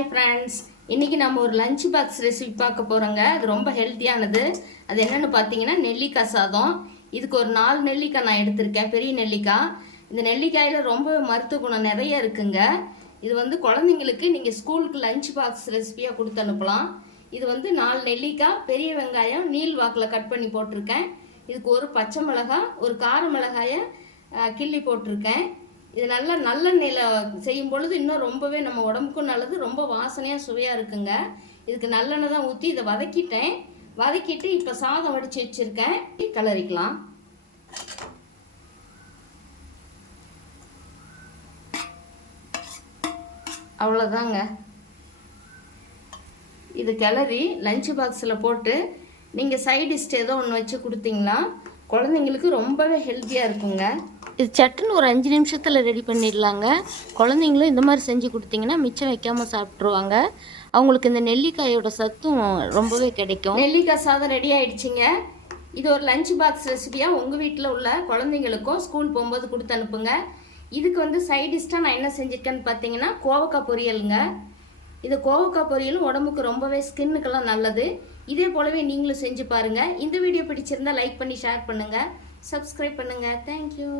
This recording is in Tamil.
ஹாய் ஃப்ரெண்ட்ஸ் இன்றைக்கி நம்ம ஒரு லஞ்ச் பாக்ஸ் ரெசிபி பார்க்க போகிறோங்க அது ரொம்ப ஹெல்த்தியானது அது என்னென்னு பார்த்தீங்கன்னா நெல்லிக்காய் சாதம். இதுக்கு ஒரு நாலு நெல்லிக்காய் நான் எடுத்திருக்கேன். பெரிய நெல்லிக்காய். இந்த நெல்லிக்காயில் ரொம்ப மருத்துவ குணம் நிறைய இருக்குங்க. இது வந்து குழந்தைங்களுக்கு நீங்கள் ஸ்கூலுக்கு லஞ்ச் பாக்ஸ் ரெசிபியாக கொடுத்து அனுப்பலாம். இது வந்து நாலு நெல்லிக்காய் பெரிய வெங்காயம் நீல் வாக்கில் கட் பண்ணி போட்டிருக்கேன். இதுக்கு ஒரு பச்சை மிளகாய் ஒரு கார மிளகாயை கிள்ளி போட்டிருக்கேன். இது நல்லா நல்லெண்ணெயில் செய்யும் பொழுது இன்னும் ரொம்பவே நம்ம உடம்புக்கும் நல்லது ரொம்ப வாசனையாக சுவையாக இருக்குங்க. இதுக்கு நல்லெண்ணெய் தான் ஊற்றி இதை வதக்கிட்டேன். வதக்கிட்டு இப்போ சாதம் வடித்து வச்சுருக்கேன். கிளறிக்கலாம். அவ்வளோதாங்க இது கிளறி லஞ்ச் பாக்ஸில் போட்டு நீங்கள் சைட் டிஷ் ஏதோ ஒன்று வச்சு கொடுத்தீங்கன்னா குழந்தைங்களுக்கு ரொம்பவே ஹெல்த்தியாக இருக்குங்க. இது சட்டுன்னு ஒரு அஞ்சு நிமிஷத்தில் ரெடி பண்ணிடலாங்க. குழந்தைங்களும் இந்த மாதிரி செஞ்சு கொடுத்தீங்கன்னா மிச்சம் வைக்காமல் சாப்பிட்ருவாங்க அவங்களுக்கு இந்த நெல்லிக்காயோட சத்தும் ரொம்பவே கிடைக்கும். நெல்லிக்காய் சாதம் ரெடி ஆயிடுச்சுங்க. இது ஒரு லஞ்ச் பாக்ஸ் ரெசிபியாக உங்கள் வீட்டில் உள்ள குழந்தைங்களுக்கும் ஸ்கூல் போகும்போது கொடுத்து அனுப்புங்க. இதுக்கு வந்து சைடிஷ்டாக நான் என்ன செஞ்சுருக்கேன்னு பார்த்தீங்கன்னா கோவக்காய் பொரியலுங்க. இது கோவக்காய் பொரியலும் உடம்புக்கு ரொம்பவே ஸ்கின்னுக்கெல்லாம் நல்லது. இதே போலவே நீங்களும் செஞ்சு பாருங்கள் இந்த வீடியோ பிடிச்சிருந்தா லைக் பண்ணி ஷேர் பண்ணுங்கள் சப்ஸ்கிரைப் பண்ணுங்கள் தேங்க்யூ